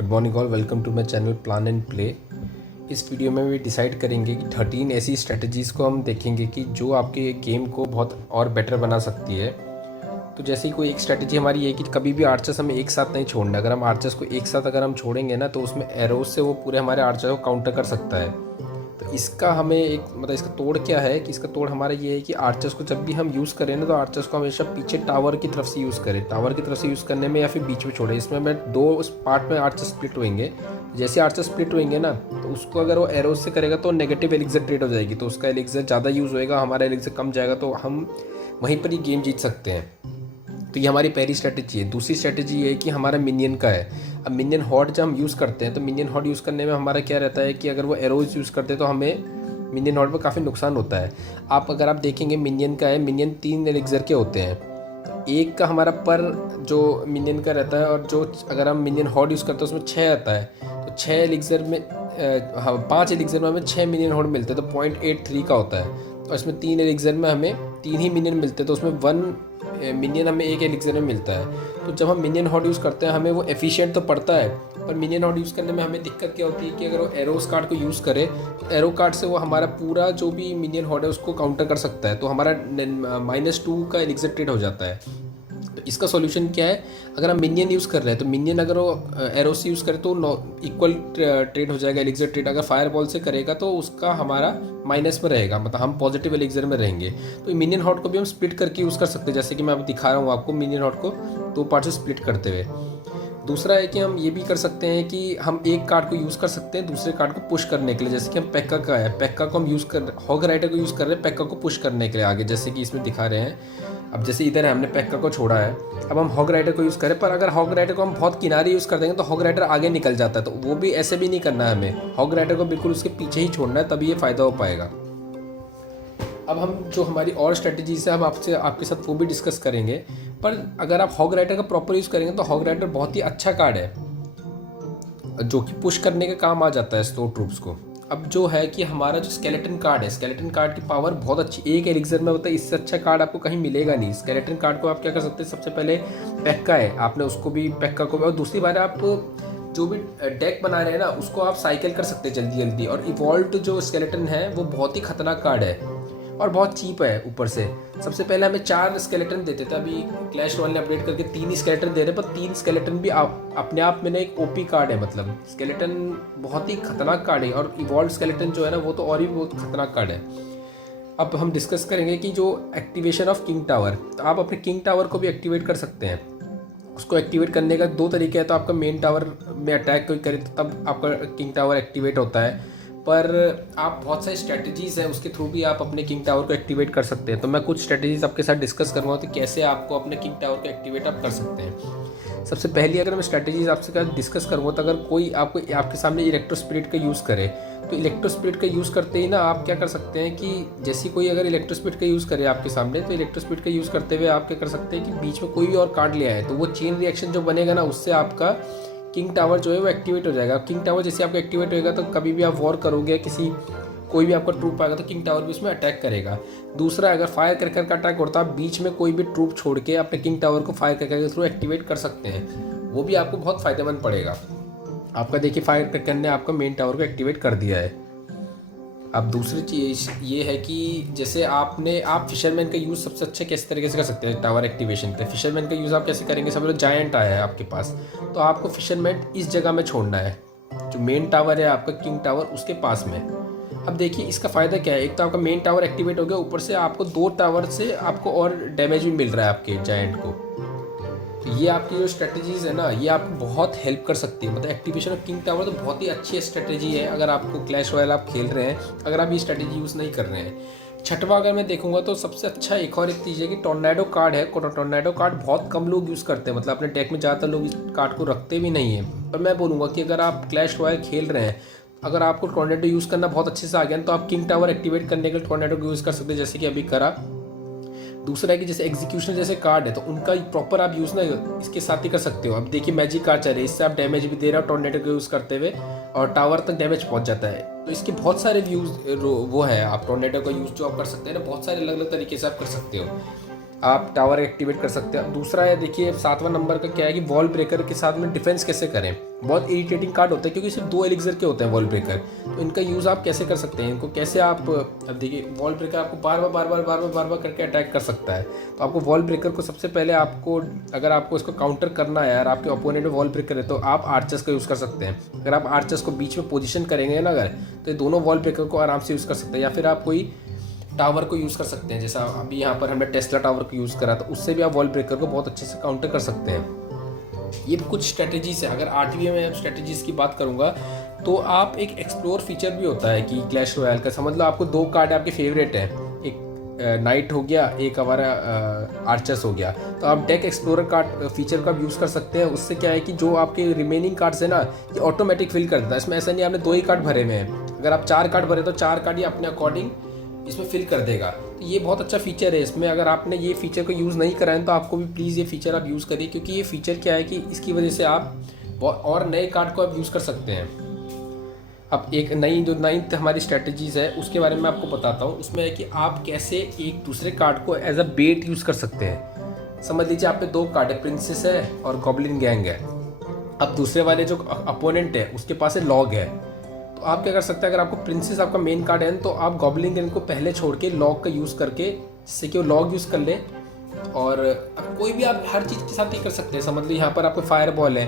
Good morning all, welcome to my channel plan and play. इस video में भी decide करेंगे कि 13 ऐसी स्ट्रेटजीज़ को हम देखेंगे कि जो आपके गेम को बहुत और बेटर बना सकती है। तो जैसे ही कोई एक स्ट्रेटजी हमारी है कि कभी भी आर्चर्स हमें एक साथ नहीं छोड़ना। अगर हम आर्चर्स को एक साथ अगर हम छोड़ेंगे ना तो उसमें एरोज से वो पूरे हमारे आर्चर को काउंटर कर सकता है। तो इसका हमें एक मतलब इसका तोड़ क्या है कि इसका तोड़ हमारा ये है कि आर्चर्स को जब भी हम यूज़ करें ना तो आर्चर्स को हमेशा पीछे टावर की तरफ से यूज़ करें। टावर की तरफ से यूज़ करने में या फिर बीच में छोड़ें। इसमें मैं दो पार्ट में आर्चर स्प्लिट होंगे। जैसे आर्चर स्प्लिट होंगे ना तो उसको अगर वो एरोज से करेगा तो नेगेटिव एलिक्सर ट्रेड हो जाएगी, तो उसका एलिक्सर ज़्यादा यूज़ होएगा, हमारा एलिक्सर कम जाएगा, तो हम वहीं पर ही गेम जीत सकते हैं। तो ये हमारी पहली स्ट्रेटजी है। दूसरी स्ट्रेटजी ये है कि हमारा मिनियन का है। अब मिनियन हॉट जब हम यूज़ करते हैं तो मिनियन हॉट यूज़ करने में हमारा क्या रहता है कि अगर वो एरोज यूज़ करते हैं तो हमें मिनियन हॉट पर काफ़ी नुकसान होता है। अगर आप देखेंगे मिनियन का है, मिनियन 3 एलिक्सर के होते हैं। तो एक का हमारा पर जो मिनियन का रहता है और जो अगर हम मिनियन हॉट यूज़ करते हैं उसमें 6 आता है। तो 6 एलिक्सर में 5 एलिक्सर में हमें 6 मिनियन हॉट मिलते हैं, तो 0.83 का होता है। और इसमें 3 एलिक्सर में हमें 3 ही मिनियन मिलते हैं, तो उसमें 1 मिनियन हमें एक एलिक्सर में मिलता है। तो जब हम मिनियन हॉट यूज़ करते हैं हमें वो एफिशिएंट तो पड़ता है, पर मिनियन हॉट यूज़ करने में हमें दिक्कत क्या होती है कि अगर वो एरोस कार्ड को यूज़ करे तो एरो कार्ड से वो हमारा पूरा जो भी मिनियन हॉट है उसको काउंटर कर सकता है, तो हमारा -2 का एलिक्सर ट्रेड हो जाता है। तो इसका सॉल्यूशन क्या है, अगर हम मिनियन यूज़ कर रहे हैं तो मिनियन अगर वो एरो से यूज़ करे तो इक्वल ट्रेड हो जाएगा एलिक्सर ट्रेड। अगर फायर बॉल से करेगा तो उसका हमारा माइनस में रहेगा, मतलब हम पॉजिटिव एलिक्सर में रहेंगे। तो मिनियन हॉट को भी हम स्प्लिट करके यूज़ कर सकते हैं, जैसे कि मैं अभी दिखा रहा हूँ आपको मिनियन हॉट को 2 पार्ट से स्प्लिट करते हुए। दूसरा है कि हम ये भी कर सकते हैं कि हम एक कार्ड को यूज़ कर सकते हैं दूसरे कार्ड को पुश करने के लिए। जैसे कि हम पेक्का का है, पेक्का को हम यूज़ कर हॉग राइडर को यूज़ कर रहे हैं पेक्का को पुश करने के लिए आगे, जैसे कि इसमें दिखा रहे हैं। अब जैसे इधर है हमने पेक्का को छोड़ा है, अब हम हॉग राइडर को यूज़ करें, पर अगर हॉग राइडर को हम बहुत किनारे यूज़ कर देंगे तो हॉग राइडर आगे निकल जाता है। तो वो भी ऐसे भी नहीं करना है हमें, हॉग राइडर को बिल्कुल उसके पीछे ही छोड़ना है, तभी ये फ़ायदा हो पाएगा। अब हम जो हमारी और स्ट्रेटजीज है हम आपके साथ वो भी डिस्कस करेंगे। पर अगर आप हॉग राइडर का प्रॉपर यूज़ करेंगे तो हॉग राइडर बहुत ही अच्छा कार्ड है जो कि पुश करने के काम आ जाता है स्लो ट्रूप्स को। अब जो है कि हमारा जो स्केलेटन कार्ड है, स्केलेटन कार्ड की पावर बहुत अच्छी, एक एलिक्सर में होता है, इससे अच्छा कार्ड आपको कहीं मिलेगा नहीं। स्केलेटन कार्ड को आप क्या कर सकते हैं, सबसे पहले पेक्का है, आपने उसको भी पेक्का को भी, और दूसरी बार आप जो भी डेक बना रहे हैं ना उसको आप साइकिल कर सकते हैं जल्दी जल्दी। और इवॉल्व जो स्केलेटन है वो बहुत ही खतरनाक कार्ड है और बहुत चीप है ऊपर से। सबसे पहले हमें 4 स्केलेटन देते थे, अभी क्लैश रॉयल ने अपडेट करके 3 ही स्केलेटन दे रहे हैं, पर 3 स्केलेटन भी अपने आप में एक ओपी कार्ड है। मतलब स्केलेटन बहुत ही खतरनाक कार्ड है, और इवॉल्व स्केलेटन जो है ना वो तो और भी बहुत खतरनाक कार्ड है। अब हम डिस्कस करेंगे कि जो एक्टिवेशन ऑफ किंग टावर, तो आप अपने किंग टावर को भी एक्टिवेट कर सकते हैं। उसको एक्टिवेट करने का 2 तरीके हैं, तो आपका मेन टावर में अटैक कोई करे तो तब आपका किंग टावर एक्टिवेट होता है, पर आप बहुत सारी स्ट्रेटजीज़ हैं उसके थ्रू भी आप अपने किंग टावर को एक्टिवेट कर सकते हैं। तो मैं कुछ स्ट्रेटजीज़ आपके साथ डिस्कस करूँगा तो कैसे आपको अपने किंग टावर को एक्टिवेट आप कर सकते हैं। सबसे पहली अगर मैं स्ट्रेटजीज़ आपसे साथ डिस्कस करूँगा तो अगर कोई आपके सामने इलेक्ट्रो स्पिरिट का यूज़ करे तो इलेक्ट्रो स्पिरिट का यूज़ करते ही ना आप क्या कर सकते हैं कि जैसे कोई अगर इलेक्ट्रो स्पिरिट का यूज़ करे आपके सामने, तो इलेक्ट्रो स्पिरिट का यूज़ करते हुए आप क्या कर सकते हैं कि बीच में कोई भी और कार्ड ले आए तो वो चेन रिएक्शन जो बनेगा ना उससे आपका किंग टावर जो है वो एक्टिवेट हो जाएगा। किंग टावर जैसे आपका एक्टिवेट होएगा तो कभी भी आप वॉर करोगे, कोई भी आपका ट्रूप आएगा तो किंग टावर भी उसमें अटैक करेगा। दूसरा, अगर फायर क्रैकर का अटैक होता है आप बीच में कोई भी ट्रूप छोड़ के अपने किंग टावर को फायर क्रैकर के थ्रू एक्टिवेट कर सकते हैं, वो भी आपको बहुत फायदेमंद पड़ेगा। आपका देखिए फायर क्रैकर ने आपका मेन टावर को एक्टिवेट कर दिया है। अब दूसरी चीज़ ये है कि जैसे आप फिशरमैन का यूज़ सबसे अच्छे किस तरीके से कर सकते हैं टावर एक्टिवेशन पे। फिशरमैन का यूज़ आप कैसे करेंगे, सब लोग जायंट आया है आपके पास तो आपको फिशरमैन इस जगह में छोड़ना है, जो मेन टावर है आपका किंग टावर उसके पास में। अब देखिए इसका फ़ायदा क्या है, एक तो आपका मेन टावर एक्टिवेट हो गया, ऊपर से आपको 2 टावर से आपको और डैमेज भी मिल रहा है आपके जायंट को। तो ये आपकी जो स्ट्रेटजीज़ है ना ये आपको बहुत हेल्प कर सकती है। मतलब एक्टिवेशन ऑफ किंग टावर तो बहुत ही अच्छी स्ट्रेटजी है अगर आपको क्लैश रॉयल आप खेल रहे हैं, अगर आप ये स्ट्रेटजी यूज़ नहीं कर रहे हैं। छठवा अगर मैं देखूंगा तो सबसे अच्छा एक चीज़ है कि टोर्नेडो कार्ड है। टोर्नेडो कार्ड बहुत कम लोग यूज़ करते हैं, मतलब अपने डेक में ज़्यादातर लोग इस कार्ड को रखते भी नहीं हैं। पर मैं बोलूँगा कि अगर आप क्लैश रॉयल खेल रहे हैं, अगर आपको टोर्नेडो यूज़ करना बहुत अच्छे से आ गया तो आप किंग टावर एक्टिवेट करने के लिए टोर्नेडो को यूज़ कर सकते हैं, जैसे कि अभी करा। दूसरा है कि जैसे एग्जीक्यूशन जैसे कार्ड है तो उनका प्रॉपर आप यूज़ ना इसके साथ ही कर सकते हो। अब देखिए मैजिक कार्ड चल रही है, इससे आप डैमेज भी दे रहे हो टोर्नेडो को यूज़ करते हुए और टावर तक डैमेज पहुंच जाता है। तो इसके बहुत सारे यूज़ वो है, आप टोर्नेडो का यूज़ जो आप कर सकते हैं ना बहुत सारे अलग अलग तरीके से आप कर सकते हो। आप टावर एक्टिवेट कर सकते हैं। दूसरा है, देखिए 7वां नंबर का क्या है कि वॉल ब्रेकर के साथ में डिफेंस कैसे करें। बहुत इरिटेटिंग कार्ड होता है क्योंकि सिर्फ 2 एलिक्सर के होते हैं वॉल ब्रेकर, तो इनका यूज़ आप कैसे कर सकते हैं, इनको कैसे आप, अब देखिए वॉल ब्रेकर आपको बार बार करके अटैक कर सकता है। तो आपको वॉल ब्रेकर को सबसे पहले आपको, अगर आपको इसको काउंटर करना है और आपके ओपोनेंट में वॉल ब्रेकर है, तो आप आर्चर्स का यूज़ कर सकते हैं। अगर आप आर्चर्स को बीच में पोजीशन करेंगे ना अगर, तो ये दोनों वॉल ब्रेकर को आराम से यूज़ कर सकते हैं। या फिर आप कोई टावर को यूज़ कर सकते हैं, जैसा अभी यहाँ पर हमने टेस्ला टावर को यूज़ करा, तो उससे भी आप वॉल ब्रेकर को बहुत अच्छे से काउंटर कर सकते हैं। ये कुछ स्ट्रेटजीज है। अगर आरटीवी में स्ट्रेटजीज की बात करूँगा, तो आप एक एक्सप्लोर फीचर भी होता है कि क्लैश रॉयल का, समझ लो आपको 2 कार्ड आपके फेवरेट हैं, एक नाइट हो गया, एक हमारा आर्चर्स हो गया, तो आप डेक एक्सप्लोरर कार्ड फीचर का यूज़ कर सकते हैं। उससे क्या है कि जो आपके रिमेनिंग कार्ड्स है ना, ये ऑटोमेटिक फिल कर देता है। इसमें ऐसा नहीं आपने 2 ही कार्ड भरे हुए हैं, अगर आप 4 कार्ड भरे तो 4 कार्ड ही अपने अकॉर्डिंग इसमें फिल कर देगा। तो ये बहुत अच्छा फीचर है इसमें। अगर आपने ये फीचर को यूज़ नहीं करा है तो आपको भी प्लीज़ ये फीचर आप यूज़ करिए, क्योंकि ये फीचर क्या है कि इसकी वजह से आप और नए कार्ड को आप यूज़ कर सकते हैं। अब एक नई जो 9th हमारी स्ट्रेटजीज़ है उसके बारे में आपको बताता हूँ। उसमें है कि आप कैसे एक दूसरे कार्ड को एज अ बेट यूज़ कर सकते हैं। समझ लीजिए आप पे 2 कार्ड है, प्रिंसेस है और गॉब्लिन गैंग है। अब दूसरे वाले जो अपोनेंट है उसके पास है लॉग है, तो आप क्या कर सकते हैं, अगर आपको प्रिंसेस आपका मेन कार्ड है तो आप गॉब्लिन गैंग को पहले छोड़ के लॉग का यूज़ करके, जिससे कि वो लॉग यूज़ कर ले। और अब कोई भी आप हर चीज़ के साथ ही कर सकते हैं। समझ लीजिए यहाँ पर आपको फायर बॉल है,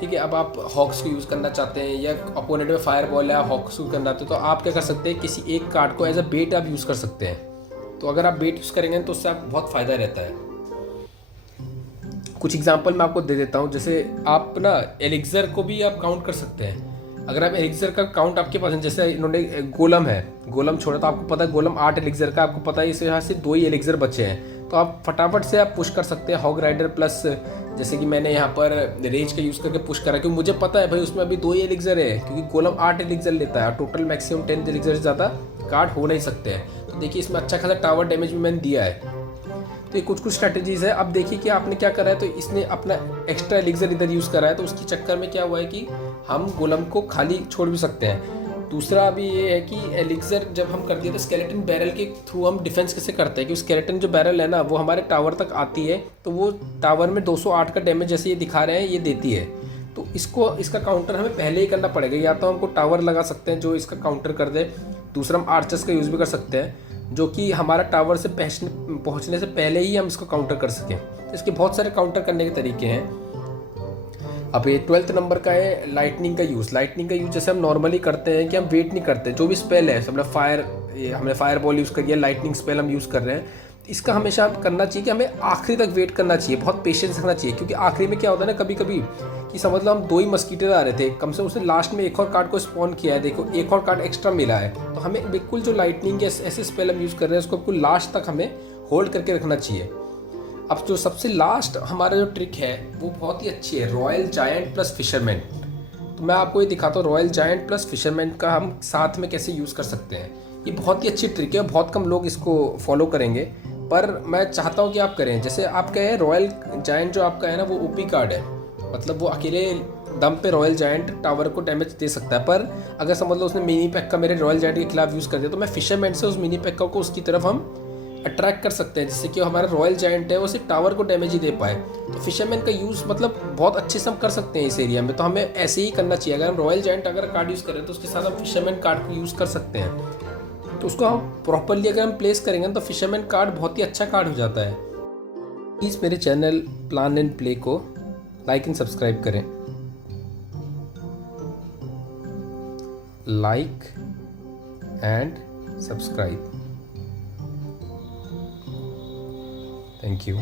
ठीक है, अब आप हॉक्स को यूज़ करना चाहते हैं या अपोनेंट में फायर बॉल है, आप हॉक्स को करना चाहते हैं, तो आप क्या कर सकते हैं, किसी एक कार्ड को एज अ बेट आप यूज़ कर सकते हैं। तो अगर आप बेट यूज़ करेंगे तो उससे आप बहुत फ़ायदा रहता है। कुछ एग्जांपल मैं आपको दे देता हूँ। जैसे आप ना एलिक्सर को भी आप काउंट कर सकते हैं। अगर आप एलिक्सर का काउंट आपके पास है, जैसे इन्होंने गोलम है, गोलम छोड़ा तो आपको पता है गोलम 8 एलिक्सर का, आपको पता है इस यहाँ से 2 ही एलिक्सर बचे हैं, तो आप फटाफट से आप पुश कर सकते हैं हॉग राइडर प्लस, जैसे कि मैंने यहाँ पर रेज का यूज़ करके पुश करा, क्योंकि मुझे पता है भाई उसमें अभी 2 ही एलिक्सर है, क्योंकि गोलम 8 एलिक्सर लेता है और टोटल मैक्सिमम 10 एलिक्सर से ज़्यादा कार्ड हो नहीं सकते हैं। तो देखिए इसमें अच्छा खासा टावर डैमेज भी मैंने दिया है। तो ये कुछ स्ट्रैटेजीज है। अब देखिए कि आपने क्या करा है, तो इसने अपना एक्स्ट्रा एलिक्सर इधर यूज़ करा है, तो उसके चक्कर में क्या हुआ है कि हम गोलम को खाली छोड़ भी सकते हैं। दूसरा अभी ये है कि एलिक्सर जब हम करते हैं तो स्केलेटन बैरल के थ्रू हम डिफेंस कैसे करते हैं, कि स्केलेटन जो बैरल है ना वो हमारे टावर तक आती है, तो वो टावर में 208 का डैमेज जैसे ये दिखा रहे हैं ये देती है। तो इसका काउंटर हमें पहले ही करना पड़ेगा, या तो हमको टावर लगा सकते हैं जो इसका काउंटर कर दे, दूसरा हम आर्चर्स का यूज़ भी कर सकते हैं जो कि हमारा टावर से पहुंचने से पहले ही हम इसको काउंटर कर सकें। तो इसके बहुत सारे काउंटर करने के तरीके हैं। अब ये 12th नंबर का है लाइटनिंग का यूज़। लाइटनिंग का यूज़ जैसे हम नॉर्मली करते हैं कि हम वेट नहीं करते, जो भी स्पेल है हमने फायर बॉल यूज़ करी है, लाइटनिंग स्पेल हम यूज़ कर रहे हैं, इसका हमेशा करना चाहिए कि हमें आखिरी तक वेट करना चाहिए, बहुत पेशेंस रखना चाहिए, क्योंकि आखिरी में क्या होता है ना, कभी कभी कि समझ लो हम 2 ही मस्कीटर आ रहे थे, कम से कम उसने लास्ट में एक और कार्ड को स्पॉन किया है, देखो एक और कार्ड एक्स्ट्रा मिला है, तो हमें बिल्कुल जो लाइटनिंग के ऐसे स्पेल हम यूज़ कर रहे हैं उसको बिल्कुल लास्ट तक हमें होल्ड करके रखना चाहिए। अब जो सबसे लास्ट हमारा जो ट्रिक है वो बहुत ही अच्छी है, रॉयल जायंट प्लस फिशरमैन। तो मैं आपको ये दिखाता हूँ रॉयल जायंट प्लस फिशरमैन का हम साथ में कैसे यूज़ कर सकते हैं। ये बहुत ही अच्छी ट्रिक है, बहुत कम लोग इसको फॉलो करेंगे, पर मैं चाहता हूँ कि आप करें। जैसे आपका है रॉयल जायंट जो आपका है ना वो ओपी कार्ड है, मतलब वो अकेले दम पे रॉयल जायंट टावर को डैमेज दे सकता है, पर अगर समझ लो उसने मिनी पैक का मेरे रॉयल जायंट के खिलाफ यूज़ कर दिया, तो मैं फिशरमैन से उस मिनी पैक को उसकी तरफ हम अट्रैक्ट कर सकते हैं, जिससे कि हमारा रॉयल जायंट है वो सिर्फ टावर को डैमेज ही दे पाए। तो फिशरमैन का यूज़ मतलब बहुत अच्छे से हम कर सकते हैं इस एरिया में, तो हमें ऐसे ही करना चाहिए। अगर हम रॉयल जायंट अगर कार्ड यूज़ करें तो उसके साथ हम फिशरमैन कार्ड को यूज़ कर सकते हैं, तो उसको हम प्रॉपरली अगर हम प्लेस करेंगे तो फिशरमैन कार्ड बहुत ही अच्छा कार्ड हो जाता है। प्लीज़ मेरे चैनल प्लान एंड प्ले को लाइक एंड सब्सक्राइब करें, like and subscribe. Thank you.